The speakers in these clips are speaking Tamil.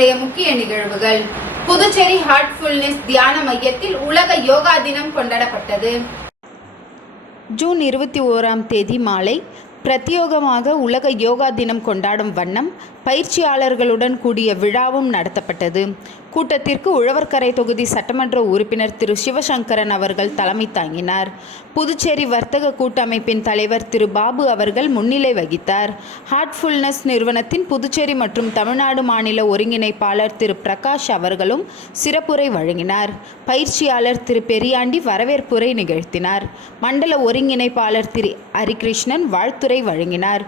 இன்றைய முக்கிய நிகழ்வுகள். புதுச்சேரி ஹார்ட்ஃபுல்னஸ் தியான மையத்தில் உலக யோகா தினம் கொண்டாடப்பட்டது. ஜூன் 21ஆம் தேதி மாலை பிரத்யேகமாக உலக யோகா தினம் கொண்டாடும் வண்ணம் பயிற்சியாளர்களுடன் கூடிய விழாவும் நடத்தப்பட்டது. கூட்டத்திற்கு உழவர்கரை தொகுதி சட்டமன்ற உறுப்பினர் திரு சிவசங்கரன் அவர்கள் தலைமை தாங்கினார். புதுச்சேரி வர்த்தக கூட்டமைப்பின் தலைவர் திரு பாபு அவர்கள் முன்னிலை வகித்தார். ஹார்ட்ஃபுல்னஸ் நிறுவனத்தின் புதுச்சேரி மற்றும் தமிழ்நாடு மாநில ஒருங்கிணைப்பாளர் திரு பிரகாஷ் அவர்களும் சிறப்புரை வழங்கினார். பயிற்சியாளர் திரு பெரியாண்டி வரவேற்புரை நிகழ்த்தினார். மண்டல ஒருங்கிணைப்பாளர் திரு ஹரிகிருஷ்ணன் வாழ்த்துரை வழங்கினார்.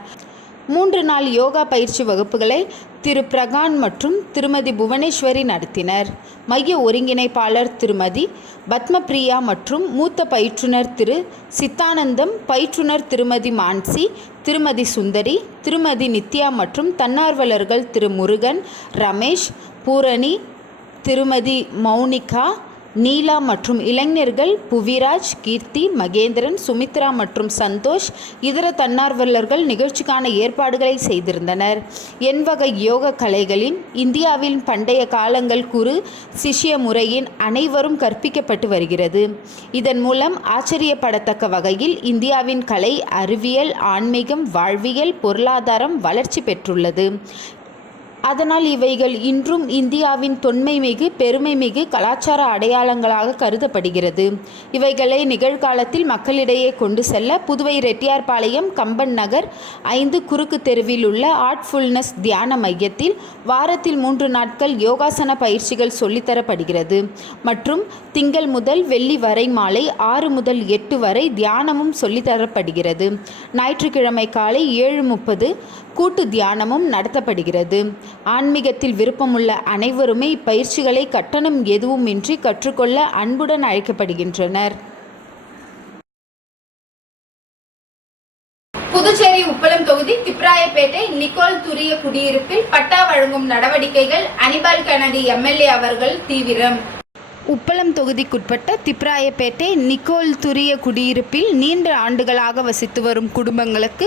3 நாள் யோகா பயிற்சி வகுப்புகளை திரு பிரகான் மற்றும் திருமதி புவனேஸ்வரி நடத்தினர். மைய ஒருங்கிணைப்பாளர் திருமதி பத்மபிரியா மற்றும் மூத்த பயிற்றுனர் திரு சித்தானந்தம், பயிற்றுனர் திருமதி மான்சி, திருமதி சுந்தரி, திருமதி நித்யா மற்றும் தன்னார்வலர்கள் திரு முருகன், ரமேஷ், பூரணி, திருமதி மௌனிகா, நீலா மற்றும் இளைஞர்கள் புவிராஜ், கீர்த்தி, மகேந்திரன், சுமித்ரா மற்றும் சந்தோஷ் இதர தன்னார்வலர்கள் நிகழ்ச்சிக்கான ஏற்பாடுகளை செய்திருந்தனர். எண்வகை யோக கலைகளின் இந்தியாவின் பண்டைய காலங்கள் குரு சிஷ்ய முறையின் அனைவரும் கற்பிக்கப்பட்டு வருகிறது. இதன் மூலம் ஆச்சரியப்படத்தக்க வகையில் இந்தியாவின் கலை, அறிவியல், ஆன்மீகம், வாழ்வியல், பொருளாதாரம் வளர்ச்சி பெற்றுள்ளது. அதனால் இவைகள் இன்றும் இந்தியாவின் தொன்மைமிகு பெருமைமிகு கலாச்சார அடையாளங்களாக கருதப்படுகிறது. இவைகளை நிகழ்காலத்தில் மக்களிடையே கொண்டு செல்ல புதுவை ரெட்டியார்பாளையம் கம்பன் நகர் 5 குறுக்கு தெருவில் உள்ள ஹார்ட்ஃபுல்னஸ் தியான மையத்தில் வாரத்தில் 3 நாட்கள் யோகாசன பயிற்சிகள் சொல்லித்தரப்படுகிறது மற்றும் திங்கள் முதல் வெள்ளி வரை மாலை 6 முதல் 8 வரை தியானமும் சொல்லித்தரப்படுகிறது. ஞாயிற்றுக்கிழமை காலை 7:30 கூட்டு தியானமும் நடத்தப்படுகிறது. ஆன்மீகத்தில் விருப்பமுள்ள அனைவருமே இப்பயிற்சிகளை கட்டணம் எதுவுமின்றி கற்றுக்கொள்ள அன்புடன் அழைக்கப்படுகின்றனர். புதுச்சேரி உப்பளம் தொகுதி திப்ராயப்பேட்டை நிக்கோல் துரிய குடியிருப்பில் பட்டா வழங்கும் நடவடிக்கைகள் அனிபால் கெனடி எம்எல்ஏ அவர்கள் தீவிரம். உப்பளம் தொகுதிக்குட்பட்ட திப்ராயப்பேட்டை நிக்கோல் துரிய குடியிருப்பில் நீண்ட ஆண்டுகளாக வசித்து வரும் குடும்பங்களுக்கு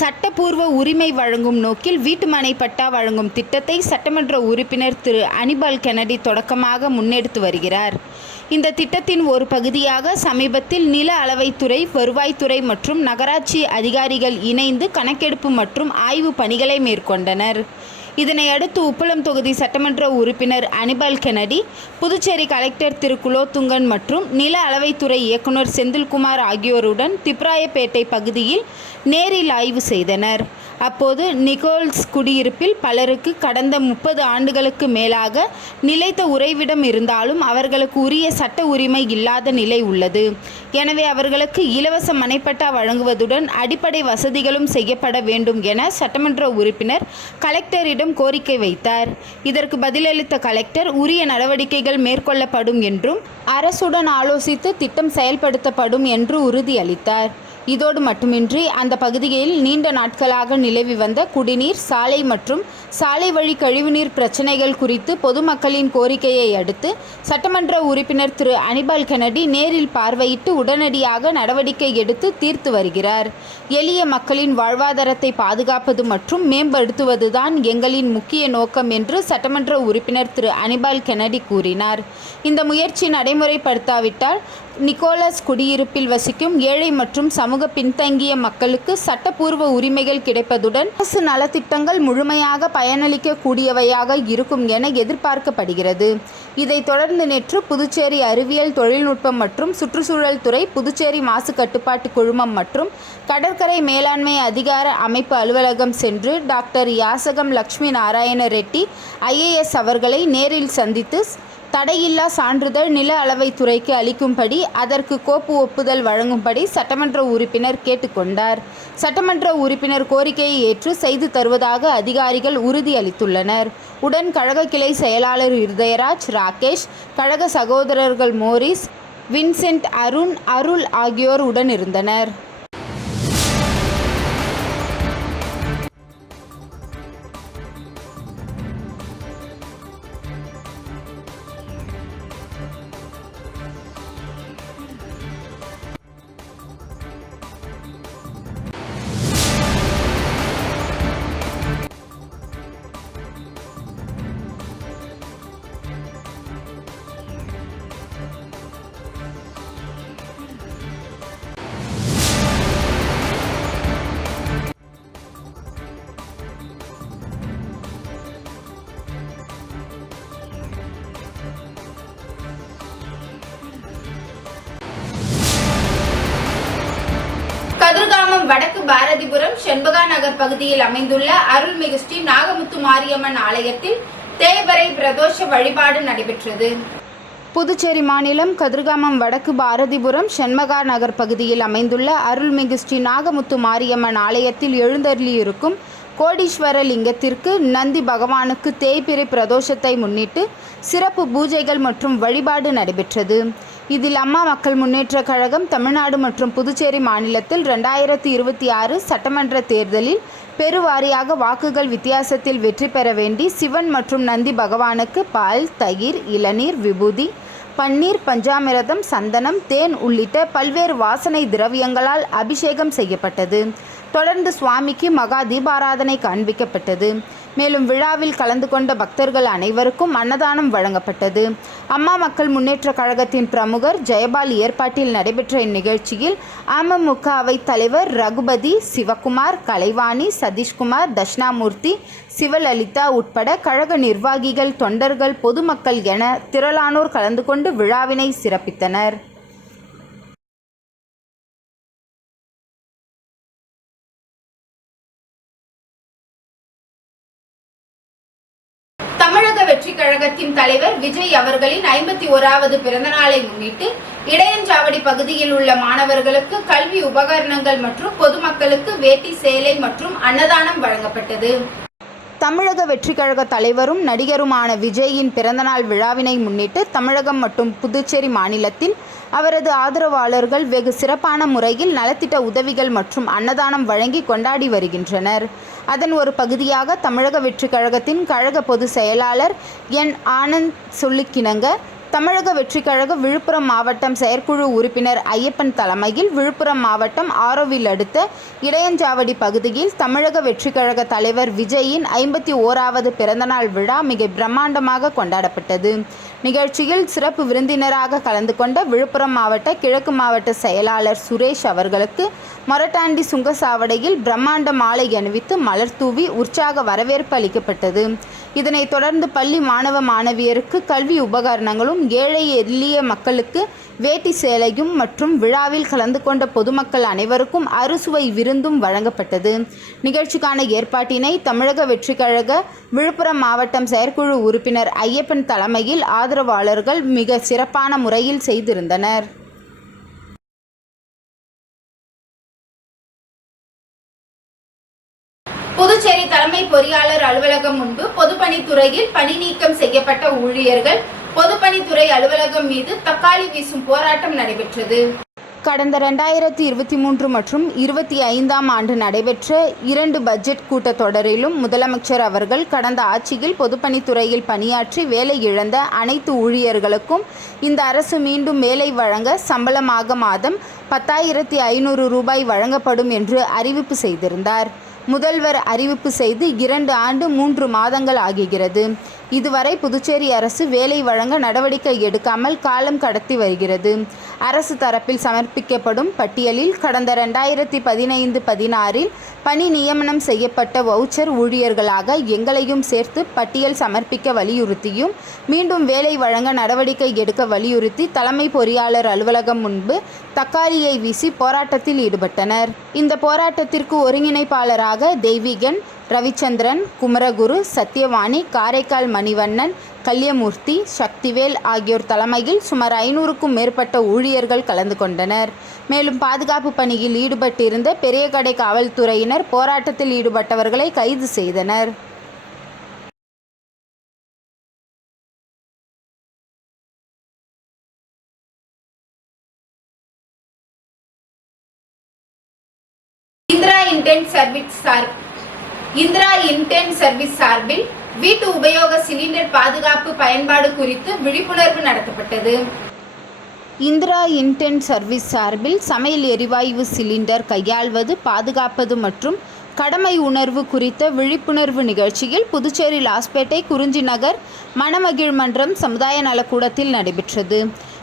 சட்டப்பூர்வ உரிமை வழங்கும் நோக்கில் வீட்டுமனை பட்டா வழங்கும் திட்டத்தை சட்டமன்ற உறுப்பினர் திரு அனிபால் கெனடி தொடக்கமாக முன்னெடுத்து வருகிறார். இந்த திட்டத்தின் ஒரு பகுதியாக சமீபத்தில் நில அளவைத்துறை, வருவாய்த்துறை மற்றும் நகராட்சி அதிகாரிகள் இணைந்து கணக்கெடுப்பு மற்றும் ஆய்வு பணிகளை மேற்கொண்டனர். இதனை அடுத்து உப்பளம் தொகுதி சட்டமன்ற உறுப்பினர் அனிபால் கெனடி, புதுச்சேரி கலெக்டர் திரு குலோத்துங்கன் மற்றும் நில அளவைத்துறை இயக்குனர் செந்தில்குமார் ஆகியோருடன் திப்ராயப்பேட்டை பகுதியில் நேரில் ஆய்வு செய்தனர். அப்போது நிக்கோல்ஸ் குடியிருப்பில் பலருக்கு கடந்த 30 ஆண்டுகளுக்கு மேலாக நிலைத்த உறைவிடம் இருந்தாலும் அவர்களுக்கு உரிய சட்ட உரிமை இல்லாத நிலை உள்ளது. எனவே அவர்களுக்கு இலவச மனைப்பட்டா வழங்குவதுடன் அடிப்படை வசதிகளும் செய்யப்பட வேண்டும் என சட்டமன்ற உறுப்பினர் கலெக்டரிடம் கோரிக்கை வைத்தார். இதற்கு பதிலளித்த கலெக்டர் உரிய நடவடிக்கைகள் மேற்கொள்ளப்படும் என்றும் அரசுடன் ஆலோசித்து திட்டம் செயல்படுத்தப்படும் என்று உறுதியளித்தார். இதோடு மட்டுமின்றி அந்த பகுதியில் நீண்ட நாட்களாக நிலவி வந்த குடிநீர், சாலை மற்றும் சாலை வழி கழிவுநீர் பிரச்சினைகள் குறித்து பொதுமக்களின் கோரிக்கையை அடுத்து சட்டமன்ற உறுப்பினர் திரு அனிபால் கெனடி நேரில் பார்வையிட்டு உடனடியாக நடவடிக்கை எடுத்து தீர்த்து வருகிறார். எளிய மக்களின் வாழ்வாதாரத்தை பாதுகாப்பது மற்றும் மேம்படுத்துவதுதான் எங்களின் முக்கிய நோக்கம் என்று சட்டமன்ற உறுப்பினர் திரு அனிபால் கெனடி கூறினார். இந்த முயற்சி நடைமுறைப்படுத்தாவிட்டால் நிக்கோலஸ் குடியிருப்பில் வசிக்கும் ஏழை மற்றும் சமூக பின்தங்கிய மக்களுக்கு சட்டப்பூர்வ உரிமைகள் கிடைப்பதுடன் அரசு நலத்திட்டங்கள் முழுமையாக பயனளிக்க கூடியவையாக இருக்கும் என எதிர்பார்க்கப்படுகிறது. இதைத் தொடர்ந்து நேற்று புதுச்சேரி அறிவியல் தொழில்நுட்பம் மற்றும் சுற்றுச்சூழல் துறை, புதுச்சேரி மாசு கட்டுப்பாட்டு குழுமம் மற்றும் கடற்கரை மேலாண்மை அதிகார அமைப்பு அலுவலகம் சென்று டாக்டர் யாசகம் லட்சுமி நாராயண ரெட்டி IAS அவர்களை நேரில் சந்தித்து தடையில்லா சான்றிதழ் நில அளவைத்துறைக்கு அளிக்கும்படி, அதற்கு கோப்பு ஒப்புதல் வழங்கும்படி சட்டமன்ற உறுப்பினர் கேட்டுக்கொண்டார். சட்டமன்ற உறுப்பினர் கோரிக்கையை ஏற்று செய்து தருவதாக அதிகாரிகள் உறுதியளித்துள்ளனர். உடன் கழக கிளை செயலாளர் இருதயராஜ், ராகேஷ், கழக சகோதரர்கள் மோரிஸ், வின்சென்ட், அருள் ஆகியோர் உடன் இருந்தனர். கதிர்காமம் வடக்கு பாரதிபுரம் செண்பகா நகர் பகுதியில் அமைந்துள்ள அருள்மிகு ஸ்ரீ நாகமுத்து மாரியம்மன் ஆலயத்தில் தேய்பிறை பிரதோஷ வழிபாடு நடைபெற்றது. புதுச்சேரி மாநிலம் கதிர்காமம் வடக்கு பாரதிபுரம் செண்பகா நகர் பகுதியில் அமைந்துள்ள அருள்மிகு ஸ்ரீ நாகமுத்து மாரியம்மன் ஆலயத்தில் எழுந்தருளியிருக்கும் கோடீஸ்வர லிங்கத்திற்கு நந்தி பகவானுக்கு தேய்பிறை பிரதோஷத்தை முன்னிட்டு சிறப்பு பூஜைகள் மற்றும் வழிபாடு நடைபெற்றது. இதில் அம்மா மக்கள் முன்னேற்றக் கழகம் தமிழ்நாடு மற்றும் புதுச்சேரி மாநிலத்தில் 2026 சட்டமன்ற தேர்தலில் பெருவாரியாக வாக்குகள் வித்தியாசத்தில் வெற்றி பெற வேண்டி சிவன் மற்றும் நந்தி பகவானுக்கு பால், தயிர், இளநீர், விபூதி, பன்னீர், பஞ்சாமிரதம், சந்தனம், தேன் உள்ளிட்ட பல்வேறு வாசனை திரவியங்களால் அபிஷேகம் செய்யப்பட்டது. தொடர்ந்து சுவாமிக்கு மகா தீபாராதனை காண்பிக்கப்பட்டது. மேலும் விழாவில் கலந்து கொண்ட பக்தர்கள் அனைவருக்கும் அன்னதானம் வழங்கப்பட்டது. அம்மா மக்கள் முன்னேற்ற கழகத்தின் பிரமுகர் ஜெயபால் ஏற்பாட்டில் நடைபெற்ற இந்நிகழ்ச்சியில் அமமுக அவைத் தலைவர் ரகுபதி, சிவகுமார், கலைவாணி, சதீஷ்குமார், தட்சிணாமூர்த்தி, சிவலலிதா உட்பட கழக நிர்வாகிகள், தொண்டர்கள், பொதுமக்கள் என திரளானோர் கலந்து கொண்டு விழாவினை சிறப்பித்தனர். தமிழக வெற்றி கழகத்தின் தலைவர் விஜய் அவர்களின் 51வது பிறந்த நாளை முன்னிட்டு இடையஞ்சாவடி பகுதியில் உள்ள மாணவர்களுக்கு கல்வி உபகரணங்கள் மற்றும் பொதுமக்களுக்கு வேட்டி, சேலை மற்றும் அன்னதானம் வழங்கப்பட்டது. தமிழக வெற்றி கழக தலைவரும் நடிகருமான விஜயின் பிறந்தநாள் விழாவினை முன்னிட்டு தமிழகம் மற்றும் புதுச்சேரி மாநிலத்தில் அவரது ஆதரவாளர்கள் வெகு சிறப்பான முறையில் நலத்திட்ட உதவிகள் மற்றும் அன்னதானம் வழங்கி கொண்டாடி வருகின்றனர். அதன் ஒரு பகுதியாக தமிழக வெற்றி கழகத்தின் கழக பொதுச் செயலாளர் என். ஆனந்த் சொல்லிக்கிணங்க தமிழக வெற்றி கழக விழுப்புரம் மாவட்டம் செயற்குழு உறுப்பினர் ஐயப்பன் தலைமையில் விழுப்புரம் மாவட்டம் ஆரோவில் அடுத்த இடையஞ்சாவடி பகுதியில் தமிழக வெற்றி கழக தலைவர் விஜயின் 51வது பிறந்தநாள் விழா மிக பிரம்மாண்டமாக கொண்டாடப்பட்டது. நிகழ்ச்சியில் சிறப்பு விருந்தினராக கலந்து கொண்ட விழுப்புரம் மாவட்ட கிழக்கு மாவட்ட செயலாளர் சுரேஷ் அவர்களுக்கு மொரட்டாண்டி சுங்கசாவடியில் பிரம்மாண்ட மாலை அணிவித்து மலர் தூவி உற்சாக வரவேற்பு அளிக்கப்பட்டது. இதனைத் தொடர்ந்து பள்ளி மாணவ மாணவியருக்கு கல்வி உபகரணங்களும், ஏழை எளிய மக்களுக்கு வேட்டி சேலையும் மற்றும் விழாவில் கலந்து கொண்ட பொதுமக்கள் அனைவருக்கும் அறுசுவை விருந்தும் வழங்கப்பட்டது. நிகழ்ச்சிக்கான ஏற்பாட்டினை தமிழக வெற்றி கழக விழுப்புரம் மாவட்டம் செயற்குழு உறுப்பினர் ஐயப்பன் தலைமையில் ஆதரவாளர்கள் மிக சிறப்பான முறையில் செய்திருந்தனர். புதுச்சேரி தலைமை பொறியாளர் அலுவலகம் முன்பு பொதுப்பணித்துறையில் பணி நீக்கம் செய்யப்பட்ட ஊழியர்கள் பொதுப்பணித்துறை அலுவலகம் மீது தக்காளி வீசும் போராட்டம் நடைபெற்றது. கடந்த 2023 மற்றும் 25ஆம் ஆண்டு நடைபெற்ற 2 பட்ஜெட் கூட்டத்தொடரிலும் முதலமைச்சர் அவர்கள் கடந்த ஆட்சியில் பொதுப்பணித்துறையில் பணியாற்றி வேலை இழந்த அனைத்து ஊழியர்களுக்கும் இந்த அரசு மீண்டும் வேலை வழங்க சம்பளமாக மாதம் 10,500 ரூபாய் வழங்கப்படும் என்று அறிவிப்பு செய்திருந்தார். முதல்வர் அறிவிப்பு செய்து 2 ஆண்டு 3 மாதங்கள் ஆகிறது. இதுவரை புதுச்சேரி அரசு வேலை வழங்க நடவடிக்கை எடுக்காமல் காலம் கடத்தி வருகிறது. அரசு தரப்பில் சமர்ப்பிக்கப்படும் பட்டியலில் கடந்த 2015-16 பணி நியமனம் செய்யப்பட்ட வவுச்சர் ஊழியர்களாக எங்களையும் சேர்த்து பட்டியல் சமர்ப்பிக்க வலியுறுத்தியும் மீண்டும் வேலை வழங்க நடவடிக்கை எடுக்க வலியுறுத்தி தலைமை பொறியாளர் அலுவலகம் முன்பு தக்காளியை வீசி போராட்டத்தில் ஈடுபட்டனர். இந்த போராட்டத்திற்கு ஒருங்கிணைப்பாளராக தெய்வீகன், ரவிச்சந்திரன், குமரகுரு, சத்யவாணி, காரைக்கால் மணிவண்ணன், கல்யமூர்த்தி, சக்திவேல் ஆகியோர் தலைமையில் சுமார் 500க்கும் மேற்பட்ட ஊழியர்கள் கலந்து கொண்டனர். மேலும் பாதுகாப்பு பணியில் ஈடுபட்டிருந்த பெரியகடை காவல்துறையினர் போராட்டத்தில் ஈடுபட்டவர்களை கைது செய்தனர். இந்திரா இன்டென் சர்வீஸ் சார்பில் வீட்டு உபயோக சிலிண்டர் பாதுகாப்பு பயன்பாடு குறித்து விழிப்புணர்வு நடத்தப்பட்டது. இந்திரா இன்டென் சர்வீஸ் சார்பில் சமையல் எரிவாயு சிலிண்டர் கையாள்வது, பாதுகாப்பது மற்றும் கடமை உணர்வு குறித்த விழிப்புணர்வு நிகழ்ச்சியில் புதுச்சேரி லாஸ்பேட்டை குறிஞ்சி நகர் மணமகிழ் மன்றம் சமுதாய நலக்கூடத்தில் நடைபெற்றது.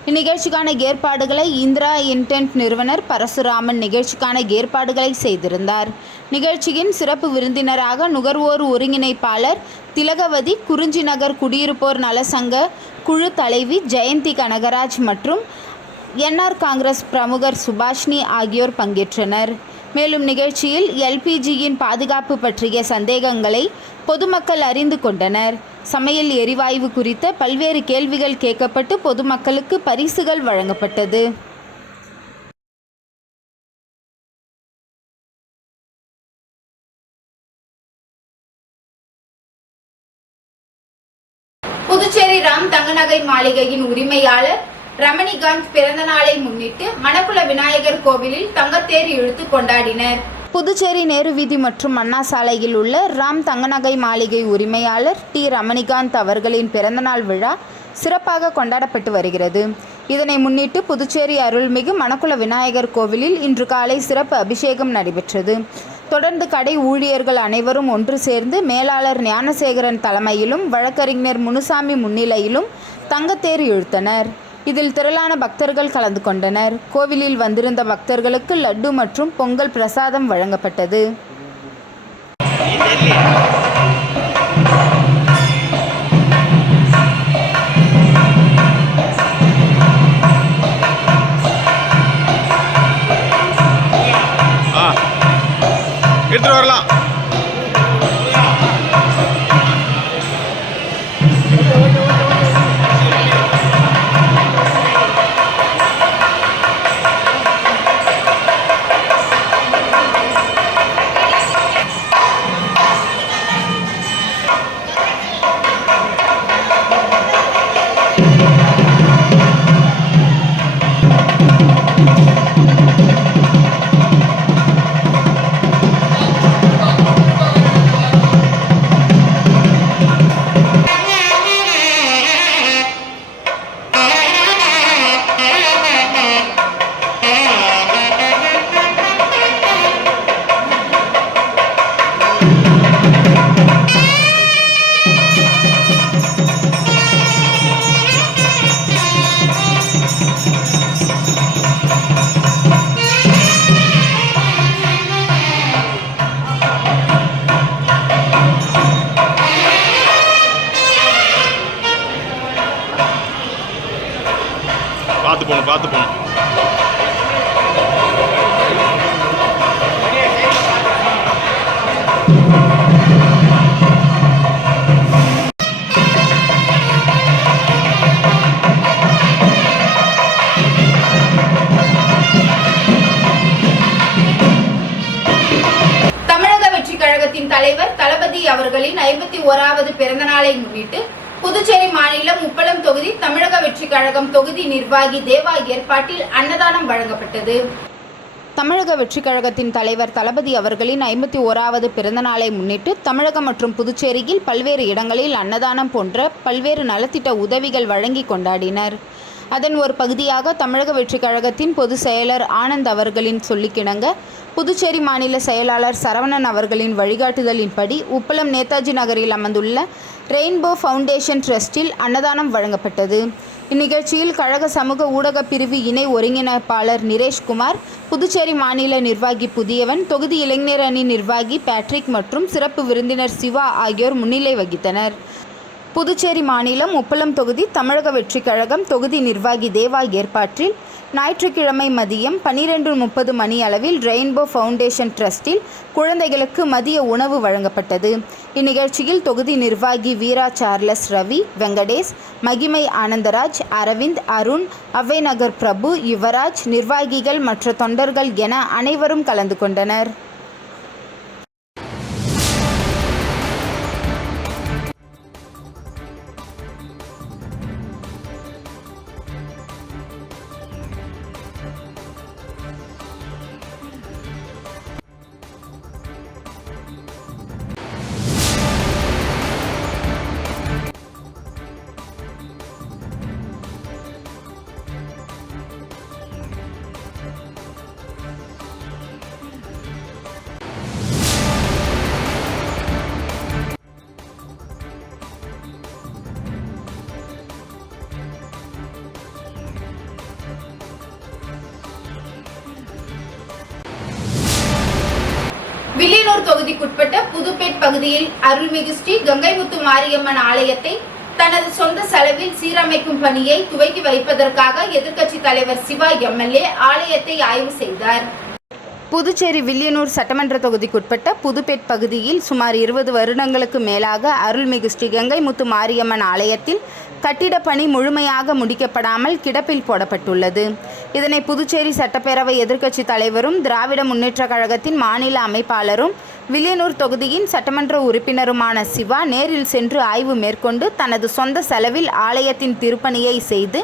இந்நிகழ்ச்சிக்கான ஏற்பாடுகளை இந்திரா இன்டென்ட் நிறுவனர் பரசுராமன் நிகழ்ச்சிக்கான ஏற்பாடுகளை செய்திருந்தார். நிகழ்ச்சியின் சிறப்பு விருந்தினராக நுகர்வோர் ஒருங்கிணைப்பாளர் திலகவதி, குறிஞ்சி நகர் குடியிருப்போர் நலசங்க குழு தலைவி ஜெயந்தி கனகராஜ் மற்றும் என்ஆர் காங்கிரஸ் பிரமுகர் சுபாஷினி ஆகியோர் பங்கேற்றனர். மேலும் நிகழ்ச்சியில் எல்பிஜியின் பாதுகாப்பு பற்றிய சந்தேகங்களை பொதுமக்கள் அறிந்து கொண்டனர். சமையல் எரிவாயு குறித்த பல்வேறு கேள்விகள் கேட்கப்பட்டு பொதுமக்களுக்கு பரிசுகள் வழங்கப்பட்டது. புதுச்சேரி ராம் தங்கநகை மாளிகையின் உரிமையாளர் ரமணிகாந்த் பிறந்த நாளை முன்னிட்டு மணக்குள விநாயகர் கோவிலில் தங்கத்தேர் இழுத்து கொண்டாடினர். புதுச்சேரி நேரு வீதி மற்றும் அண்ணா சாலையில் உள்ள ராம் தங்கநகை மாளிகை உரிமையாளர் டி ரமணிகாந்த் அவர்களின் பிறந்தநாள் விழா சிறப்பாக கொண்டாடப்பட்டு வருகிறது. இதனை முன்னிட்டு புதுச்சேரி அருள்மிகு மணக்குள விநாயகர் கோவிலில் இன்று காலை சிறப்பு அபிஷேகம் நடைபெற்றது. தொடர்ந்து கடை ஊழியர்கள் அனைவரும் ஒன்று சேர்ந்து மேலாளர் ஞானசேகரன் தலைமையிலும் வழக்கறிஞர் முனுசாமி முன்னிலையிலும் தங்கத்தேர் இழுத்தனர். இதில் திரளான பக்தர்கள் கலந்து கொண்டனர். கோவிலில் வந்திருந்த பக்தர்களுக்கு லட்டு மற்றும் பொங்கல் பிரசாதம் வழங்கப்பட்டது. எடுத்துட்டு வரலாம். பார்த்து போகணும். தமிழக வெற்றி கழகத்தின் தலைவர் தளபதி அவர்களின் 51வது பிறந்த நாளை முன்னிட்டு புதுச்சேரி மாநிலம் உப்பளம் தொகுதி தமிழக வெற்றி கழகம் தொகுதி நிர்வாகி தேவா ஏற்பாட்டில் அன்னதானம் வழங்கப்பட்டது. தமிழக வெற்றி கழகத்தின் தலைவர் தளபதி அவர்களின் 51வது பிறந்த நாளை முன்னிட்டு தமிழகம் மற்றும் புதுச்சேரியில் பல்வேறு இடங்களில் அன்னதானம் போன்ற பல்வேறு நலத்திட்ட உதவிகள் வழங்கி கொண்டாடினர். அதன் ஒரு பகுதியாக தமிழக வெற்றி கழகத்தின் பொதுச் செயலர் ஆனந்த் அவர்களின் சொல்லிக்கிணங்க புதுச்சேரி மாநில செயலாளர் சரவணன் அவர்களின் வழிகாட்டுதலின்படி உப்பளம் நேதாஜி நகரில் அமைந்துள்ள ரெயின்போ ஃபவுண்டேஷன் ட்ரஸ்டில் அன்னதானம் வழங்கப்பட்டது. இந்நிகழ்ச்சியில் கழக சமூக ஊடக பிரிவு இணை ஒருங்கிணைப்பாளர் நிரேஷ்குமார், புதுச்சேரி மாநில நிர்வாகி புதியவன், தொகுதி இளைஞர் அணி நிர்வாகி பேட்ரிக் மற்றும் சிறப்பு விருந்தினர் சிவா ஆகியோர் முன்னிலை வகித்தனர். புதுச்சேரி மாநிலம் உப்பளம் தொகுதி தமிழக வெற்றி கழகம் தொகுதி நிர்வாகி தேவா ஏற்பாட்டில் ஞாயிற்றுக்கிழமை மதியம் 12:30 மணி அளவில் ரெயின்போ ஃபவுண்டேஷன் ட்ரஸ்டில் குழந்தைகளுக்கு மதிய உணவு வழங்கப்பட்டது. இந்நிகழ்ச்சியில் தொகுதி நிர்வாகி வீரா சார்லஸ், ரவி, வெங்கடேஷ், மகிமை ஆனந்தராஜ், அரவிந்த், அருண், அவ்வைநகர் பிரபு, யுவராஜ், நிர்வாகிகள் மற்ற தொண்டர்கள் என அனைவரும் கலந்து கொண்டனர். வில்லியனூர் தொகுதிக்குட்பட்ட புதுப்பேட் பகுதியில் அருள்மிகு ஸ்ரீ கங்கைமுத்து மாரியம்மன் ஆலயத்தை தனது சொந்த செலவில் சீரமைக்கும் பணியை துவக்கி வைப்பதற்காக எதிர்க்கட்சி தலைவர் சிவா எம்எல்ஏ ஆலயத்தை ஆய்வு செய்தார். புதுச்சேரி வில்லியனூர் சட்டமன்ற தொகுதிக்குட்பட்ட புதுப்பேட் பகுதியில் சுமார் 20 வருடங்களுக்கு மேலாக அருள்மிகு ஸ்ரீ கங்கைமுத்து மாரியம்மன் ஆலயத்தில் கட்டிடப் பணி முழுமையாக முடிக்கப்படாமல் கிடப்பில் போடப்பட்டுள்ளது. இதனை புதுச்சேரி சட்டப்பேரவை எதிர்க்கட்சி தலைவரும் திராவிட முன்னேற்றக் கழகத்தின் மாநில அமைப்பாளரும் வில்லியனூர் தொகுதியின் சட்டமன்ற உறுப்பினருமான சிவா நேரில் சென்று ஆய்வு மேற்கொண்டு தனது சொந்த செலவில் ஆலயத்தின் திருப்பணியை செய்து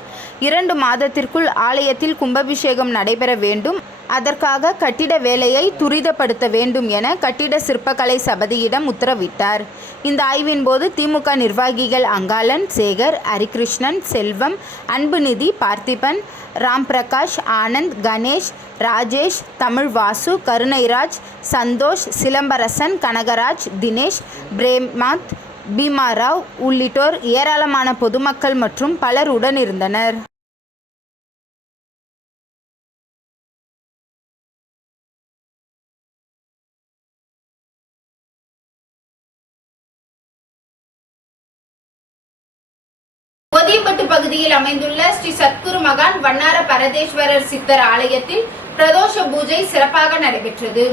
2 மாதத்திற்குள் ஆலயத்தில் கும்பாபிஷேகம் நடைபெற வேண்டும், அதற்காக கட்டிட வேலையை துரிதப்படுத்த வேண்டும் என கட்டிட சிற்பக்கலை சபதியிடம் உத்தரவிட்டார். இந்த ஆய்வின் போது திமுக நிர்வாகிகள் அங்காளன், சேகர், ஹரிகிருஷ்ணன், செல்வம், அன்புநிதி, பார்த்திபன், ராம்பிரகாஷ், ஆனந்த், கணேஷ், ராஜேஷ், தமிழ்வாசு, கருணைராஜ், சந்தோஷ், சிலம்பரசன், கனகராஜ், தினேஷ், பிரேமாத், பீமாராவ் உள்ளிட்டோர் ஏராளமான பொதுமக்கள் மற்றும் பலர் உடனிருந்தனர். ஒதியம்பட்டு பகுதியில் அமைந்துள்ள ஸ்ரீ சத்குரு மகான் வண்ணார பரதேஸ்வரர் சித்தர் ஆலயத்தில் பிரதோஷ பூஜை சிறப்பாக நடைபெற்றது.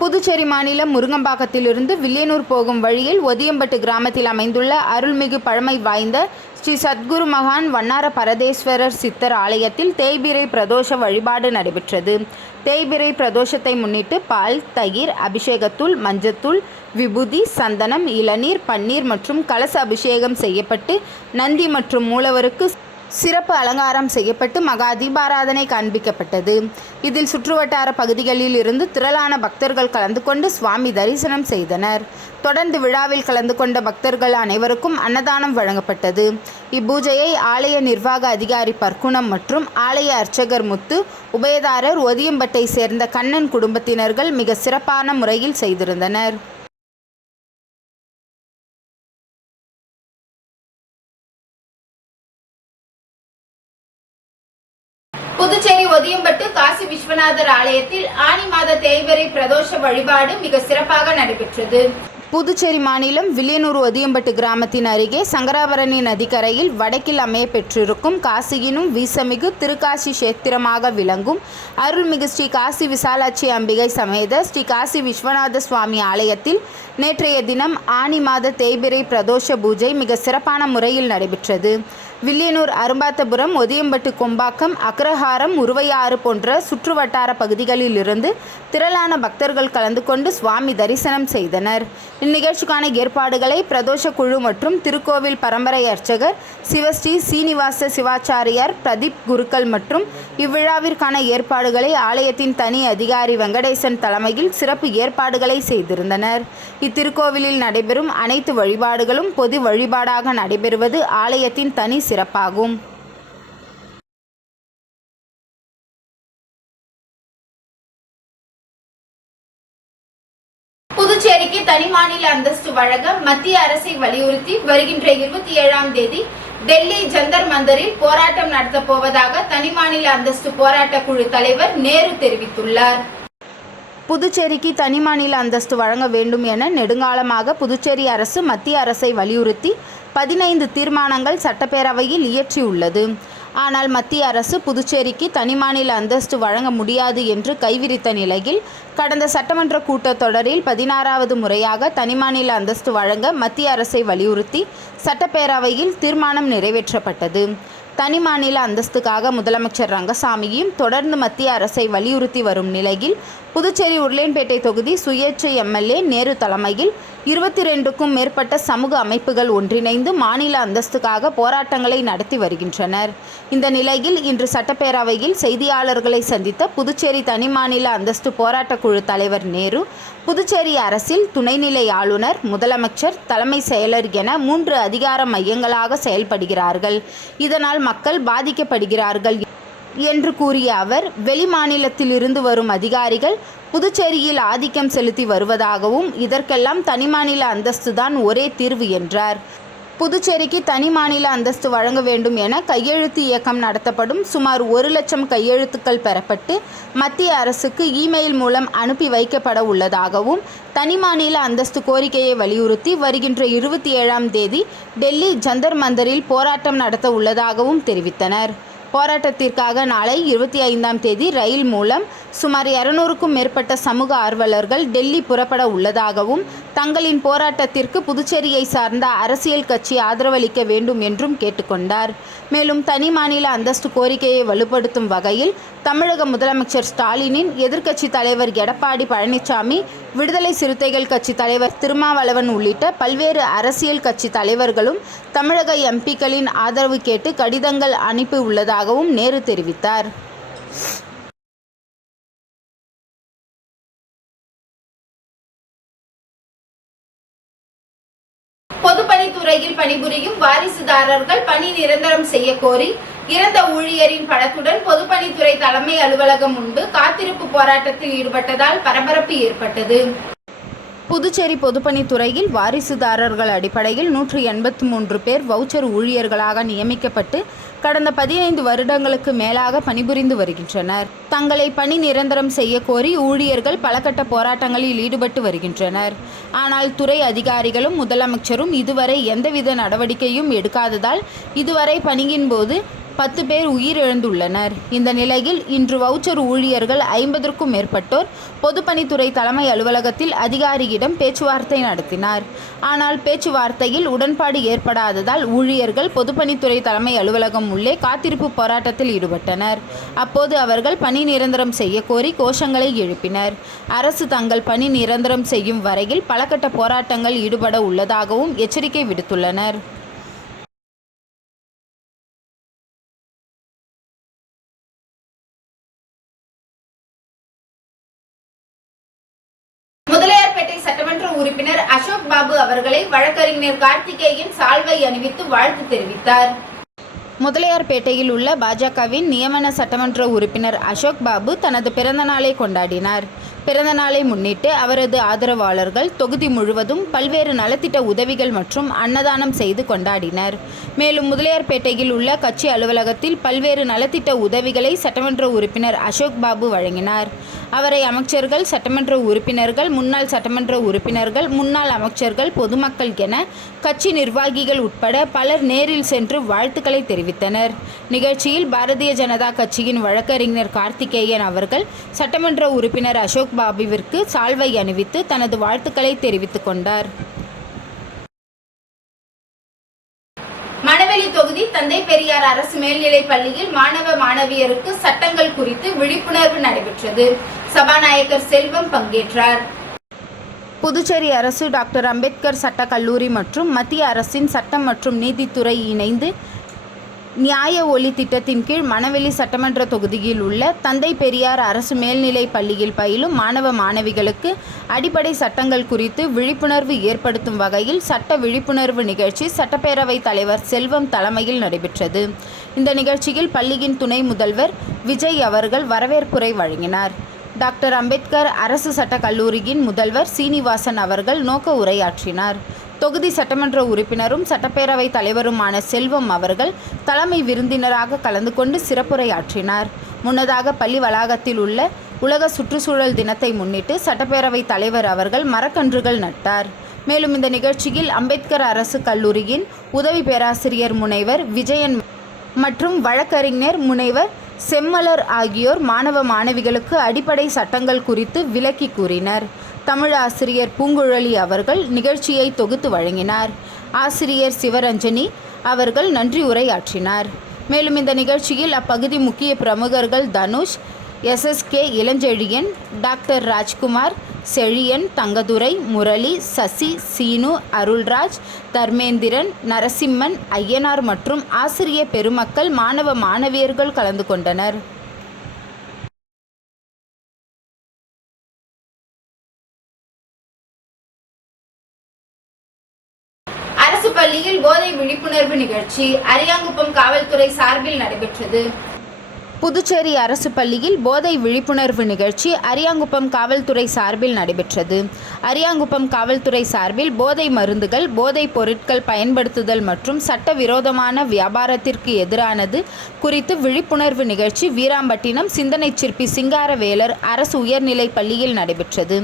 புதுச்சேரி மாநிலம் முருங்கம்பாக்கத்திலிருந்து வில்லியனூர் போகும் வழியில் ஒதியம்பட்டு கிராமத்தில் அமைந்துள்ள அருள்மிகு பழமை வாய்ந்த ஸ்ரீ சத்குரு மகான் வண்ணார பரதேஸ்வரர் சித்தர் ஆலயத்தில் தேய்பிறை பிரதோஷ வழிபாடு நடைபெற்றது. தேய்பிறை பிரதோஷத்தை முன்னிட்டு பால், தயிர், அபிஷேகத்தூள், மஞ்சத்தூள், விபூதி, சந்தனம், இளநீர், பன்னீர் மற்றும் கலச அபிஷேகம் செய்யப்பட்டு நந்தி மற்றும் மூலவருக்கு சிறப்பு அலங்காரம் செய்யப்பட்டு மகா தீபாராதனை காண்பிக்கப்பட்டது. இதில் சுற்றுவட்டார பகுதிகளில் இருந்து திரளான பக்தர்கள் கலந்து கொண்டு சுவாமி தரிசனம் செய்தனர். தொடர்ந்து விழாவில் கலந்து கொண்ட பக்தர்கள் அனைவருக்கும் அன்னதானம் வழங்கப்பட்டது. இப்பூஜையை ஆலய நிர்வாக அதிகாரி பர்க்குணம் மற்றும் ஆலய அர்ச்சகர் முத்து, உபயதாரர் ஒதியம்பட்டை சேர்ந்த கண்ணன் குடும்பத்தினர்கள் மிக சிறப்பான முறையில் செய்திருந்தனர். புதுச்சேரி ஒதியம்பட்டு காசி விஸ்வநாதர் ஆலயத்தில் ஆனி மாத தேய்பிறை பிரதோஷ வழிபாடு மிக சிறப்பாக நடைபெற்றது. புதுச்சேரி மாநிலம் வில்லியனூர் ஒதியம்பட்டு கிராமத்தின் அருகே சங்கராபரணி நதிக்கரையில் வடக்கில் அமைய பெற்றிருக்கும் காசியினும் வீசமிகு திருக்காசி கஷேத்திரமாக விளங்கும் அருள்மிகு ஸ்ரீ காசி விசாலாட்சி அம்பிகை சமேத ஸ்ரீ காசி விஸ்வநாத சுவாமி ஆலயத்தில் நேற்றைய தினம் ஆனி மாத தேய்பிறை பிரதோஷ பூஜை மிக சிறப்பான முறையில் நடைபெற்றது. வில்லியனூர், அரும்பாத்தபுரம், ஒதியம்பட்டு, கொம்பாக்கம், அக்ரஹாரம், உருவையாறு போன்ற சுற்றுவட்டார பகுதிகளில் இருந்து திரளான பக்தர்கள் கலந்து கொண்டு சுவாமி தரிசனம் செய்தனர். இந்நிகழ்ச்சிக்கான ஏற்பாடுகளை பிரதோஷ குழு மற்றும் திருக்கோவில் பரம்பரை அர்ச்சகர் சிவஸ்ரீ சீனிவாச சிவாச்சாரியார், பிரதீப் குருக்கள் மற்றும் இவ்விழாவிற்கான ஏற்பாடுகளை ஆலயத்தின் தனி அதிகாரி வெங்கடேசன் தலைமையில் சிறப்பு ஏற்பாடுகளை செய்திருந்தனர். இத்திருக்கோவிலில் நடைபெறும் அனைத்து வழிபாடுகளும் பொது வழிபாடாக நடைபெறுவது ஆலயத்தின் தனி சிறப்பாகும். புதுச்சேரிக்கு தனி மாநில அந்தஸ்து வழங்க மத்திய அரசை வலியுறுத்தி வருகின்ற 27ஆம் தேதி டெல்லி ஜந்தர் மந்தரில் போராட்டம் நடத்தப் போவதாக தனி மாநில அந்தஸ்து போராட்ட குழு தலைவர் நேரு தெரிவித்துள்ளார். புதுச்சேரிக்கு தனி மாநில அந்தஸ்து வழங்க வேண்டும் என நெடுங்காலமாக புதுச்சேரி அரசு மத்திய அரசை வலியுறுத்தி 15 தீர்மானங்கள் சட்டப்பேரவையில் இயற்றியுள்ளது. ஆனால் மத்திய அரசு புதுச்சேரிக்கு தனி மாநில அந்தஸ்து வழங்க முடியாது என்று கைவிரித்த நிலையில் கடந்த சட்டமன்ற கூட்டத்தொடரில் 16வது முறையாக தனி மாநில அந்தஸ்து வழங்க மத்திய அரசை வலியுறுத்தி சட்டப்பேரவையில் தீர்மானம் நிறைவேற்றப்பட்டது. தனி மாநில அந்தஸ்துக்காக முதலமைச்சர் ரங்கசாமியும் தொடர்ந்து மத்திய அரசை வலியுறுத்தி வரும் நிலையில் புதுச்சேரி உருளையன்பேட்டை தொகுதி சுயேட்சை எம்எல்ஏ நேரு தலைமையில் 22க்கும் மேற்பட்ட சமூக அமைப்புகள் ஒன்றிணைந்து மாநில அந்தஸ்துக்காக போராட்டங்களை நடத்தி வருகின்றனர். இந்த நிலையில் இன்று சட்டப்பேரவையில் செய்தியாளர்களை சந்தித்த புதுச்சேரி தனி மாநில அந்தஸ்து போராட்ட குழு தலைவர் நேரு, புதுச்சேரி அரசில் துணைநிலை ஆளுநர், முதலமைச்சர், தலைமை செயலர் என 3 அதிகார மையங்களாக செயல்படுகிறார்கள். இதனால் மக்கள் பாதிக்கப்படுகிறார்கள் என்று கூறிய அவர், வெளி மாநிலத்திலிருந்து வரும் அதிகாரிகள் புதுச்சேரியில் ஆதிக்கம் செலுத்தி வருவதாகவும் இதற்கெல்லாம் தனி மாநில அந்தஸ்துதான் ஒரே தீர்வு என்றார். புதுச்சேரிக்கு தனி மாநில அந்தஸ்து வழங்க வேண்டும் என கையெழுத்து இயக்கம் நடத்தப்படும். சுமார் 1 லட்சம் கையெழுத்துக்கள் பெறப்பட்டு மத்திய அரசுக்கு இமெயில் மூலம் அனுப்பி வைக்கப்பட உள்ளதாகவும், தனி மாநில அந்தஸ்து கோரிக்கையை வலியுறுத்தி வருகின்ற 27ஆம் தேதி டெல்லி ஜந்தர் மந்தரில் போராட்டம் நடத்த உள்ளதாகவும் தெரிவித்தனர். போராட்டத்திற்காக நாளை 25ஆம் தேதி ரயில் மூலம் சுமார் 200க்கும் மேற்பட்ட சமூக ஆர்வலர்கள் டெல்லி புறப்பட உள்ளதாகவும் தங்களின் போராட்டத்திற்கு புதுச்சேரியை சார்ந்த அரசியல் கட்சி ஆதரவளிக்க வேண்டும் என்றும் கேட்டுக்கொண்டார். மேலும் தனி மாநில அந்தஸ்து கோரிக்கையை வலுப்படுத்தும் வகையில் தமிழக முதலமைச்சர் ஸ்டாலினின் எதிர்க்கட்சி தலைவர் எடப்பாடி பழனிசாமி, விடுதலை சிறுத்தைகள் கட்சி தலைவர் திருமாவளவன் உள்ளிட்ட பல்வேறு அரசியல் கட்சி தலைவர்களும் தமிழக எம்பிக்களின் ஆதரவு கேட்டு கடிதங்கள் அனுப்பி உள்ளதாகவும் நேரு தெரிவித்தார். பொதுப்பணித்துறையில் பணிபுரியும் வாரிசுதாரர்கள் பணி நிரந்தரம் செய்ய கோரி இறந்த ஊழியரின் படத்துடன் பொதுப்பணித்துறை தலைமை அலுவலகம் முன்பு காத்திருப்பு போராட்டத்தில் ஈடுபட்டதால் பரபரப்பு ஏற்பட்டது. புதுச்சேரி பொதுப்பணித்துறையில் வாரிசுதாரர்கள் அடிப்படையில் 183 பேர் வவுச்சர் ஊழியர்களாக நியமிக்கப்பட்டு கடந்த 15 வருடங்களுக்கு மேலாக பணிபுரிந்து வருகின்றனர். தங்களை பணி நிரந்தரம் செய்ய கோரி ஊழியர்கள் பலகட்ட போராட்டங்களில் ஈடுபட்டு வருகின்றனர். ஆனால் துறை அதிகாரிகளும் முதலமைச்சரும் இதுவரை எந்தவித நடவடிக்கையும் எடுக்காததால் இதுவரை பணியின் போது 10 பேர் உயிரிழந்துள்ளனர். இந்த நிலையில் இன்று வவுச்சர் ஊழியர்கள் 50க்கும் மேற்பட்டோர் பொதுப்பணித்துறை தலைமை அலுவலகத்தில் அதிகாரியிடம் பேச்சுவார்த்தை நடத்தினார். ஆனால் பேச்சுவார்த்தையில் உடன்பாடு ஏற்படாததால் ஊழியர்கள் பொதுப்பணித்துறை தலைமை அலுவலகம் உள்ளே காத்திருப்பு போராட்டத்தில் ஈடுபட்டனர். அப்போது அவர்கள் பணி நிரந்தரம் செய்ய கோரி கோஷங்களை எழுப்பினர். அரசு தங்கள் பணி நிரந்தரம் செய்யும் வரையில் பலகட்ட போராட்டங்கள் ஈடுபட உள்ளதாகவும் எச்சரிக்கை விடுத்துள்ளனர். முதலியார்பேட்டை சட்டமன்ற உறுப்பினர் அசோக் பாபு அவர்களை வழக்கறிஞர் கார்த்திகேயன் சால்வை அணிவித்து வாழ்த்து தெரிவித்தார். முதலியார்பேட்டையில் உள்ள பாஜகவின் நியமன சட்டமன்ற உறுப்பினர் அசோக் பாபு தனது பிறந்த நாளை கொண்டாடினார். பிறந்த நாளை முன்னிட்டு அவரது ஆதரவாளர்கள் தொகுதி முழுவதும் பல்வேறு நலத்திட்ட உதவிகள் மற்றும் அன்னதானம் செய்து கொண்டாடினர். மேலும் முதலியார்பேட்டையில் உள்ள கட்சி அலுவலகத்தில் பல்வேறு நலத்திட்ட உதவிகளை சட்டமன்ற உறுப்பினர் அசோக் பாபு வழங்கினார். அவரை அமைச்சர்கள், சட்டமன்ற உறுப்பினர்கள், முன்னாள் சட்டமன்ற உறுப்பினர்கள், முன்னாள் அமைச்சர்கள், பொதுமக்கள் என கட்சி நிர்வாகிகள் உட்பட பலர் நேரில் சென்று வாழ்த்துக்களை தெரிவித்தனர். நிகழ்ச்சியில் பாரதிய ஜனதா கட்சியின் வழக்கறிஞர் கார்த்திகேயன் அவர்கள் சட்டமன்ற உறுப்பினர் அசோக் பாபுவிற்கு சால்வை அணிவித்து தனது வாழ்த்துக்களை தெரிவித்துக் கொண்டார். மணவெளி தொகுதி தந்தை பெரியார் அரசு மேல்நிலைப் பள்ளியில் மாணவ மாணவியருக்கு சட்டங்கள் குறித்து விழிப்புணர்வு நடைபெற்றது. சபாநாயகர் செல்வம் பங்கேற்றார். புதுச்சேரி அரசு டாக்டர் அம்பேத்கர் சட்ட கல்லூரி மற்றும் மத்திய அரசின் சட்டம் மற்றும் நீதித்துறை இணைந்து நியாய ஒளி திட்டத்தின் கீழ் மணவெளி சட்டமன்ற தொகுதியில் உள்ள தந்தை பெரியார் அரசு மேல்நிலைப் பள்ளியில் பயிலும் மாணவ மாணவிகளுக்கு அடிப்படை சட்டங்கள் குறித்து விழிப்புணர்வு ஏற்படுத்தும் வகையில் சட்ட விழிப்புணர்வு நிகழ்ச்சி சட்டப்பேரவைத் தலைவர் செல்வம் தலைமையில் நடைபெற்றது. இந்த நிகழ்ச்சியில் பள்ளியின் துணை முதல்வர் விஜய் அவர்கள் வரவேற்புரை வழங்கினார். டாக்டர் அம்பேத்கர் அரசு சட்ட கல்லூரியின் முதல்வர் சீனிவாசன் அவர்கள் நோக்க உரையாற்றினார். தொகுதி சட்டமன்ற உறுப்பினரும் சட்டப்பேரவைத் தலைவருமான செல்வம் அவர்கள் தலைமை விருந்தினராக கலந்து கொண்டு சிறப்புரையாற்றினார். முன்னதாக பள்ளி வளாகத்தில் உள்ள உலக சுற்றுச்சூழல் தினத்தை முன்னிட்டு சட்டப்பேரவைத் தலைவர் அவர்கள் மரக்கன்றுகள் நட்டார். மேலும் இந்த நிகழ்ச்சியில் அம்பேத்கர் அரசு கல்லூரியின் உதவி பேராசிரியர் முனைவர் விஜயன் மற்றும் வழக்கறிஞர் முனைவர் செம்மலர் ஆகியோர் மாணவ மாணவிகளுக்கு அடிப்படை சட்டங்கள் குறித்து விளக்கி கூறினர். தமிழ் ஆசிரியர் பூங்குழலி அவர்கள் நிகழ்ச்சியை தொகுத்து வழங்கினார். ஆசிரியர் சிவரஞ்சனி அவர்கள் நன்றி உரையாற்றினார். மேலும் இந்த நிகழ்ச்சியில் அப்பகுதி முக்கிய பிரமுகர்கள் தனுஷ், SSK இளஞ்செழியன், டாக்டர் ராஜ்குமார், செழியன், தங்கதுரை, முரளி, சசி, சீனு, அருள்ராஜ், தர்மேந்திரன், நரசிம்மன், ஐயனார் மற்றும் ஆசிரிய பெருமக்கள், மாணவ மாணவியர்கள் கலந்து கொண்டனர். அரசு பள்ளியில் போதை விழிப்புணர்வு நிகழ்ச்சி அரியாங்குப்பம் காவல்துறை சார்பில் நடைபெற்றது. புதுச்சேரி அரசு பள்ளியில் போதை விழிப்புணர்வு நிகழ்ச்சி அரியாங்குப்பம் காவல்துறை சார்பில் நடைபெற்றது. அரியாங்குப்பம் காவல்துறை சார்பில் போதை மருந்துகள், போதைப் பொருட்கள் பயன்படுத்துதல் மற்றும் சட்டவிரோதமான வியாபாரத்திற்கு எதிரானது குறித்து விழிப்புணர்வு நிகழ்ச்சி வீராம்பட்டினம் சிந்தனை சிற்பி சிங்காரவேலர் அரசு உயர்நிலைப் பள்ளியில் நடைபெற்றது.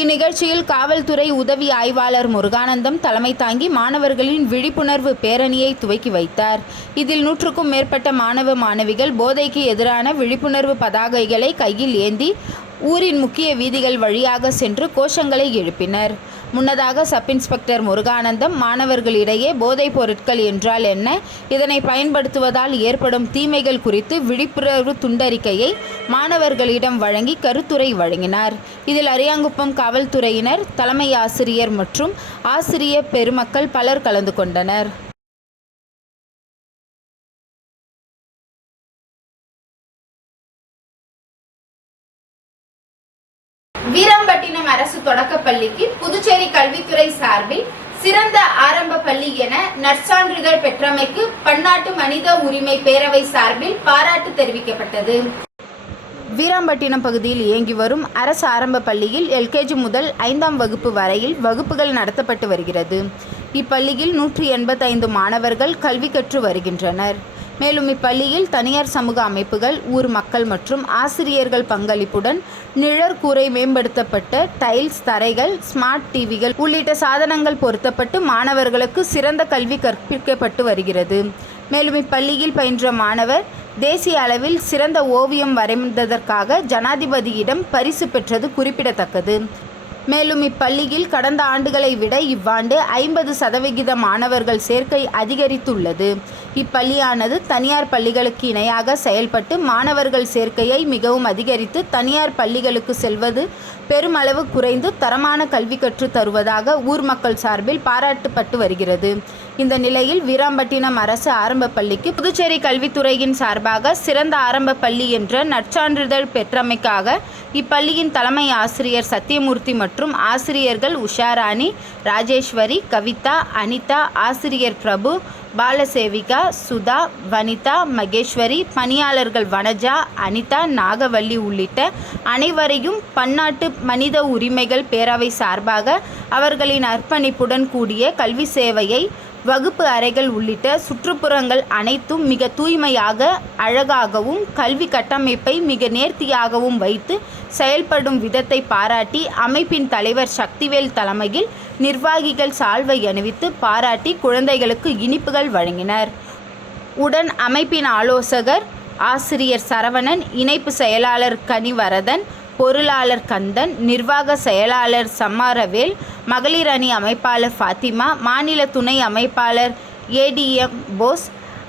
இந்நிகழ்ச்சியில் காவல்துறை உதவி ஆய்வாளர் முருகானந்தம் தலைமை தாங்கி மாணவர்களின் விழிப்புணர்வு பேரணியை துவக்கி வைத்தார். இதில் 100க்கும் மேற்பட்ட மாணவ மாணவிகள் போதைக்கு எதிரான விழிப்புணர்வு பதாகைகளை கையில் ஏந்தி ஊரின் முக்கிய வீதிகள் வழியாக சென்று கோஷங்களை எழுப்பினர். முன்னதாக சப் இன்ஸ்பெக்டர் முருகானந்தம் மாணவர்களிடையே போதைப் பொருட்கள் என்றால் என்ன, இதனை பயன்படுத்துவதால் ஏற்படும் தீமைகள் குறித்து விழிப்புணர்வு துண்டறிக்கையை மாணவர்களிடம் வழங்கி கருத்துரை வழங்கினார். இதில் அரியாங்குப்பம் காவல்துறையினர், தலைமை ஆசிரியர் மற்றும் ஆசிரிய பெருமக்கள் பலர் கலந்து கொண்டனர். வீராம்பட்டினம் அரசு தொடக்கப்பள்ளிக்கு புதுச்சேரி கல்வித்துறை சார்பில் சிறந்த ஆரம்ப பள்ளி என நற்சான்றிதழ் பெற்றமைக்கு பன்னாட்டு மனித உரிமை பேரவை சார்பில் பாராட்டு தெரிவிக்கப்பட்டது. வீராம்பட்டினம் பகுதியில் இயங்கி வரும் அரசு ஆரம்ப பள்ளியில் LKG முதல் 5ஆம் வகுப்பு வரையில் வகுப்புகள் நடத்தப்பட்டு வருகிறது. இப்பள்ளியில் 185 மாணவர்கள் கல்வி கற்று வருகின்றனர். மேலும் இப்பள்ளியில் தனியார் சமூக அமைப்புகள், ஊர் மக்கள் மற்றும் ஆசிரியர்கள் பங்களிப்புடன் நிழற்கூரை மேம்படுத்தப்பட்ட டைல்ஸ் தரைகள், ஸ்மார்ட் டிவிகள் உள்ளிட்ட சாதனங்கள் பொருத்தப்பட்டு மாணவர்களுக்கு சிறந்த கல்வி கற்பிக்கப்பட்டு வருகிறது. மேலும் இப்பள்ளியில் பயின்ற மாணவர் தேசிய அளவில் சிறந்த ஓவியம் வரைந்ததற்காக ஜனாதிபதியிடம் பரிசு பெற்றது குறிப்பிடத்தக்கது. மேலும் இப்பள்ளியில் கடந்த ஆண்டுகளை விட இவ்வாண்டு 50% மாணவர்கள் சேர்க்கை அதிகரித்துள்ளது. இப்பள்ளியானது தனியார் பள்ளிகளுக்கு இணையாக செயல்பட்டு மாணவர்கள் சேர்க்கையை மிகவும் அதிகரித்து தனியார் பள்ளிகளுக்கு செல்வது பெருமளவு குறைந்து தரமான கல்வி கற்று தருவதாக ஊர் மக்கள் சார்பில் பாராட்டப்பட்டு வருகிறது. இந்த நிலையில் வீராம்பட்டினம் அரசு ஆரம்ப பள்ளிக்கு புதுச்சேரி கல்வித்துறையின் சார்பாக சிறந்த ஆரம்ப பள்ளி என்ற நற்சான்றிதழ் பெற்றமைக்காக இப்பள்ளியின் தலைமை ஆசிரியர் சத்தியமூர்த்தி மற்றும் ஆசிரியர்கள் உஷாராணி, ராஜேஸ்வரி, கவிதா, அனிதா, ஆசிரியர் பிரபு, பாலசேவிகா, சுதா, வனிதா, மகேஸ்வரி, பணியாளர்கள் வனஜா, அனிதா, நாகவள்ளி உள்ளிட்ட அனைவரையும் பன்னாட்டு மனித உரிமைகள் பேரவை சார்பாக அவர்களின் அர்ப்பணிப்புடன் கூடிய கல்வி சேவையை, வகுப்பு அறைகள் உள்ளிட்ட சுற்றுப்புறங்கள் அனைத்தும் மிக தூய்மையாக, அழகாகவும், கல்வி கட்டமைப்பை மிக நேர்த்தியாகவும் வைத்து செயல்படும் விதத்தை பாராட்டி அமைப்பின் தலைவர் சக்திவேல் தலைமையில் நிர்வாகிகள் சால்வை அணிவித்து பாராட்டி குழந்தைகளுக்கு இனிப்புகள் வழங்கினர். உடன் அமைப்பின் ஆலோசகர் ஆசிரியர் சரவணன், இணைப்பு செயலாளர் கனிவரதன், பொருளாளர் கந்தன், நிர்வாக செயலாளர் சம்மாரவேல், மகளிர் அணி அமைப்பாளர் ஃபாத்திமா, மாநில துணை அமைப்பாளர் ADM போஸ்,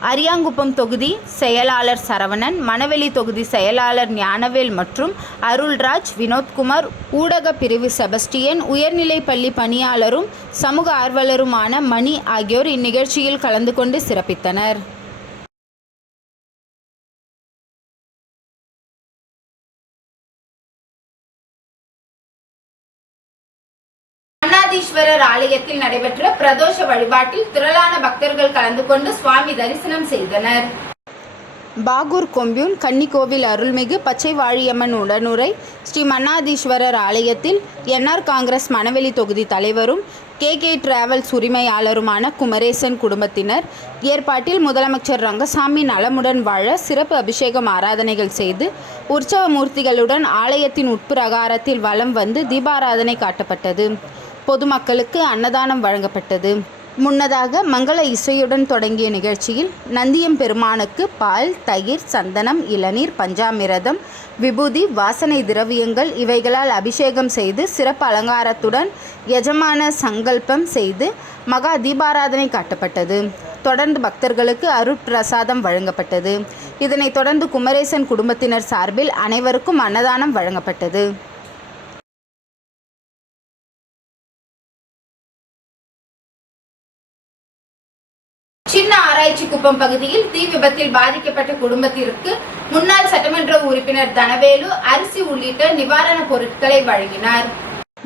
அரியாங்குப்பம் தொகுதி செயலாளர் சரவணன், மணவெளி தொகுதி செயலாளர் ஞானவேல் மற்றும் அருள்ராஜ், வினோத்குமார், ஊடக பிரிவு செபஸ்டியன், உயர்நிலை பள்ளி பணியாளரும் சமூக ஆர்வலருமான மணி ஆகியோர் இந்நிகழ்ச்சியில் கலந்து கொண்டு சிறப்பித்தனர். அண்ணாதீஸ்வரர் ஆலயத்தில் நடைபெற்ற பிரதோஷ வழிபாட்டில் திரளான பக்தர்கள் கலந்து கொண்டு சுவாமி தரிசனம் செய்தனர். பாகூர் கொம்பியூன் கன்னிக்கோவில் அருள்மிகு பச்சை வாழியம்மன் உடனுரை ஸ்ரீ அண்ணாதீஸ்வரர் ஆலயத்தில் NR காங்கிரஸ் மணவெளி தொகுதி தலைவரும் KK டிராவல்ஸ் உரிமையாளருமான குமரேசன் குடும்பத்தினர் ஏற்பாட்டில் முதலமைச்சர் ரங்கசாமி நலமுடன் வாழ சிறப்பு அபிஷேகம் ஆராதனைகள் செய்து உற்சவ மூர்த்திகளுடன் ஆலயத்தின் உட்பிரகாரத்தில் வலம் வந்து தீபாராதனை காட்டப்பட்டது. பொதுமக்களுக்கு அன்னதானம் வழங்கப்பட்டது. முன்னதாக மங்கள இசையுடன் தொடங்கிய நிகழ்ச்சியில் நந்தியம் பெருமானுக்கு பால், தயிர், சந்தனம், இளநீர், பஞ்சாமிரதம், விபூதி, வாசனை திரவியங்கள் இவைகளால் அபிஷேகம் செய்து சிறப்பு அலங்காரத்துடன் யஜமான சங்கல்பம் செய்து மகா தீபாராதனை காட்டப்பட்டது. தொடர்ந்து பக்தர்களுக்கு அருட்பிரசாதம் வழங்கப்பட்டது. இதனைத் தொடர்ந்து குமரேசன் குடும்பத்தினர் சார்பில் அனைவருக்கும் அன்னதானம் வழங்கப்பட்டது. சின்ன ஆராய்ச்சிக்குப்பம் பகுதியில் தீ விபத்தில் பாதிக்கப்பட்ட குடும்பத்திற்கு முன்னாள் சட்டமன்ற உறுப்பினர் தனவேலு அரிசி உள்ளிட்ட நிவாரணப் பொருட்களை வழங்கினார்.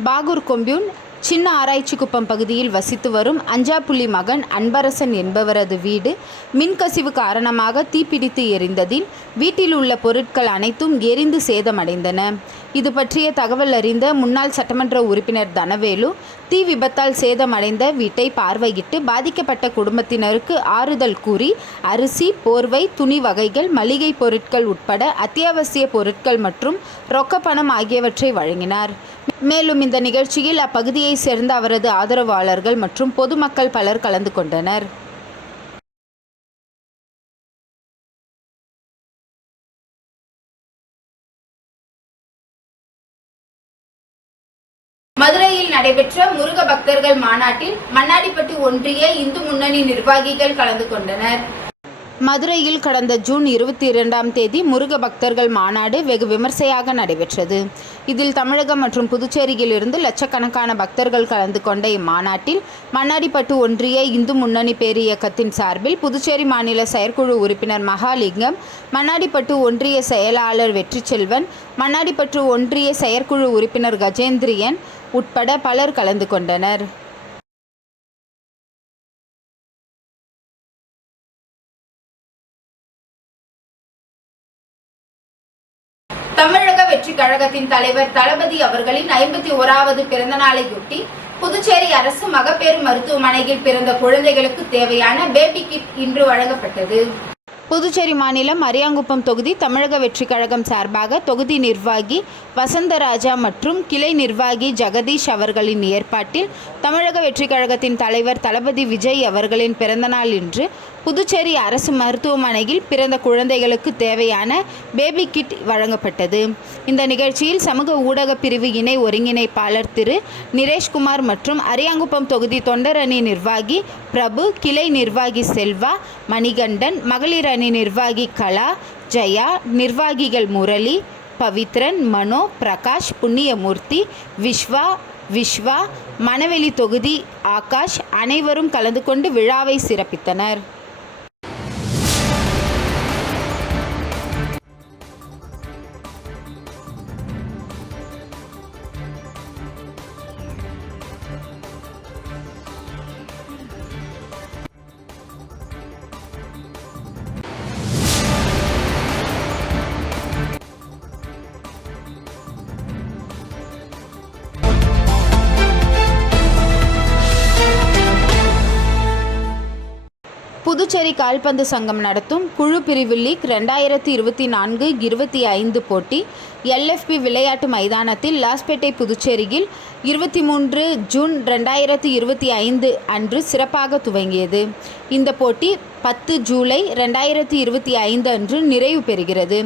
பாகூர் கொம்பியூன் சின்ன ஆராய்ச்சிக்குப்பம் பகுதியில் வசித்து வரும் அஞ்சாப்புள்ளி மகன் அன்பரசன் என்பவரது வீடு மின்கசிவு காரணமாக தீப்பிடித்து எரிந்ததில் வீட்டில் உள்ள பொருட்கள் அனைத்தும் எரிந்து சேதமடைந்தன. இது பற்றிய தகவல் அறிந்த முன்னாள் சட்டமன்ற உறுப்பினர் தனவேலு தீ விபத்தால் சேதமடைந்த வீட்டை பார்வையிட்டு பாதிக்கப்பட்ட குடும்பத்தினருக்கு ஆறுதல் கூறி அரிசி, போர்வை, துணி வகைகள், மளிகை பொருட்கள் உட்பட அத்தியாவசிய பொருட்கள் மற்றும் ரொக்க பணம் ஆகியவற்றை வழங்கினார். மேலும் இந்த நிகழ்ச்சியில் அப்பகுதியை சேர்ந்த அவரது ஆதரவாளர்கள் மற்றும் பொதுமக்கள் பலர் கலந்து கொண்டனர். மதுரையில் நடைபெற்ற முருக பக்தர்கள் மாநாட்டில் மண்ணாடிப்பட்டு ஒன்றிய இந்து முன்னணி நிர்வாகிகள் கலந்து கொண்டனர். மதுரையில் கடந்த ஜூன் 22ஆம் தேதி முருக பக்தர்கள் மாநாடு வெகு விமர்சையாக நடைபெற்றது. இதில் தமிழகம் மற்றும் புதுச்சேரியில் இருந்து லட்சக்கணக்கான பக்தர்கள் கலந்து கொண்ட இம்மாநாட்டில் மண்ணாடிப்பட்டு ஒன்றிய இந்து முன்னணி பேரியக்கத்தின் சார்பில் புதுச்சேரி மாநில செயற்குழு உறுப்பினர் மகாலிங்கம், மண்ணாடிப்பட்டு ஒன்றிய செயலாளர் வெற்றிச்செல்வன், மண்ணாடிப்பட்டு ஒன்றிய செயற்குழு உறுப்பினர் கஜேந்திரியன் உட்பட பலர் கலந்து கொண்டனர். தமிழக வெற்றி கழகத்தின் தலைவர் தளபதி அவர்களின் 51வது பிறந்த நாளையொட்டி புதுச்சேரி அரசு மகப்பேறு மருத்துவமனையில் பிறந்த குழந்தைகளுக்கு தேவையான பேபி கிட் இன்று வழங்கப்பட்டது. புதுச்சேரி மாநிலம் அரியாங்குப்பம் தொகுதி தமிழக வெற்றி கழகம் சார்பாக தொகுதி நிர்வாகி வசந்தராஜா மற்றும் கிளை நிர்வாகி ஜெகதீஷ் அவர்களின் ஏற்பாட்டில் தமிழக வெற்றி கழகத்தின் தலைவர் தளபதி விஜய் அவர்களின் பிறந்தநாள் இன்று புதுச்சேரி அரசு மருத்துவமனையில் பிறந்த குழந்தைகளுக்கு தேவையான பேபி கிட் வழங்கப்பட்டது. இந்த நிகழ்ச்சியில் சமூக ஊடக பிரிவு இணை ஒருங்கிணைப்பாளர் திரு நிரேஷ்குமார் மற்றும் அரியாங்குப்பம் தொகுதி தொண்டர் அணி நிர்வாகி பிரபு, கிளை நிர்வாகி செல்வா, மணிகண்டன், மகளிர் அணி நிர்வாகி கலா, ஜெயா, நிர்வாகிகள் முரளி, பவித்ரன், மனோ, பிரகாஷ், புண்ணியமூர்த்தி, விஸ்வா, மணவெளி தொகுதி ஆகாஷ் அனைவரும் கலந்து கொண்டு விழாவை சிறப்பித்தனர். புதுச்சேரி கால்பந்து சங்கம் நடத்தும் குழு பிரிவு லீக் 2024-25 போட்டி LFP விளையாட்டு மைதானத்தில் லாஸ்பேட்டை புதுச்சேரியில் 23 ஜூன் 2025 அன்று சிறப்பாக துவங்கியது. இந்த போட்டி 10 ஜூலை 2025 அன்று நிறைவு பெறுகிறது.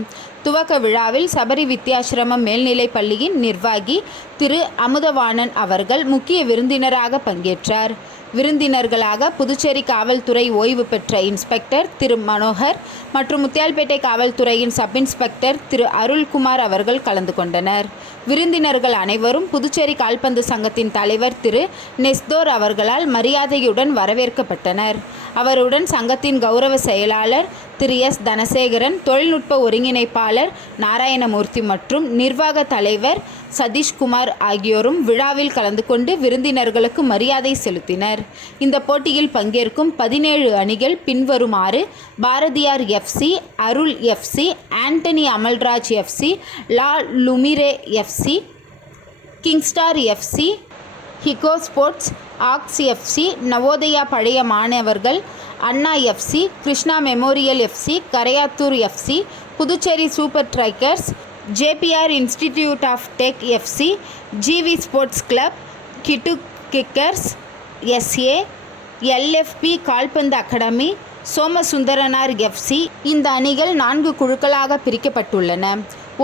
துவக்க விழாவில் சபரி வித்யாசிரமம் மேல்நிலைப் பள்ளியின் நிர்வாகி திரு அமுதவாணன் அவர்கள் முக்கிய விருந்தினராக பங்கேற்றார். விருந்தினர்களாக புதுச்சேரி காவல்துறை ஓய்வு பெற்ற இன்ஸ்பெக்டர் திரு மனோகர் மற்றும் முத்தியால்பேட்டை காவல்துறையின் சப் இன்ஸ்பெக்டர் திரு அருள்குமார் அவர்கள் கலந்து கொண்டனர். விருந்தினர்கள் அனைவரும் புதுச்சேரி கால்பந்து சங்கத்தின் தலைவர் திரு நெஸ்தோர் அவர்களால் மரியாதையுடன் வரவேற்கப்பட்டனர். அவருடன் சங்கத்தின் கௌரவ செயலாளர் திரு எஸ் தனசேகரன், தொழில்நுட்ப ஒருங்கிணைப்பாளர் நாராயணமூர்த்தி மற்றும் நிர்வாக தலைவர் சதீஷ்குமார் ஆகியோரும் விழாவில் கலந்து கொண்டு விருந்தினர்களுக்கு மரியாதை செலுத்தினர். இந்த போட்டியில் பங்கேற்கும் 17 அணிகள் பின்வருமாறு: Bharathiyar FC, Arul FC, Antony Amalraj FC, La Lumiere FC, Kingstar FC, ஹிகோ ஸ்போர்ட்ஸ், ஆக்ஸ் FC, நவோதயா பழைய மாணவர்கள், Anna FC, Krishna memorial FC, Karaiyathur FC, Puducherry super strikers, JPR institute of tech FC, GV sports club, Kittu kickers SA, LFP கால்பந்து அகாடமி, சோமசுந்தரனார் FC. இந்த அணிகள் 4 குழுக்களாக பிரிக்கப்பட்டுள்ளன.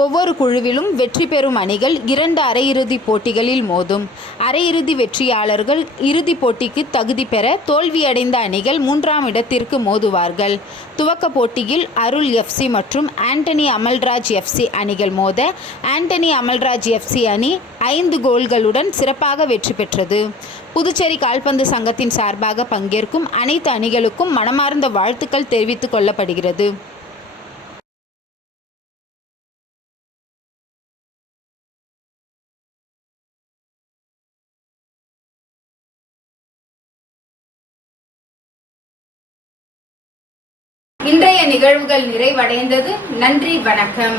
ஒவ்வொரு குழுவிலும் வெற்றி பெறும் அணிகள் 2 அரையிறுதிப் போட்டிகளில் மோதும். அரையிறுதி வெற்றியாளர்கள் இறுதிப் போட்டிக்கு தகுதி பெற, தோல்வியடைந்த அணிகள் 3ஆம் இடத்திற்கு மோதுவார்கள். துவக்க போட்டியில் அருள் FC மற்றும் ஆண்டனி அமல்ராஜ் FC அணிகள் மோத, ஆண்டனி அமல்ராஜ் FC அணி 5 கோல்களுடன் சிறப்பாக வெற்றி பெற்றது. புதுச்சேரி கால்பந்து சங்கத்தின் சார்பாக பங்கேற்கும் அனைத்து அணிகளுக்கும் மனமார்ந்த வாழ்த்துக்கள் தெரிவித்துக் கொள்ளப்படுகிறது. இன்றைய நிகழ்வுகள் நிறைவடைந்தது. நன்றி, வணக்கம்.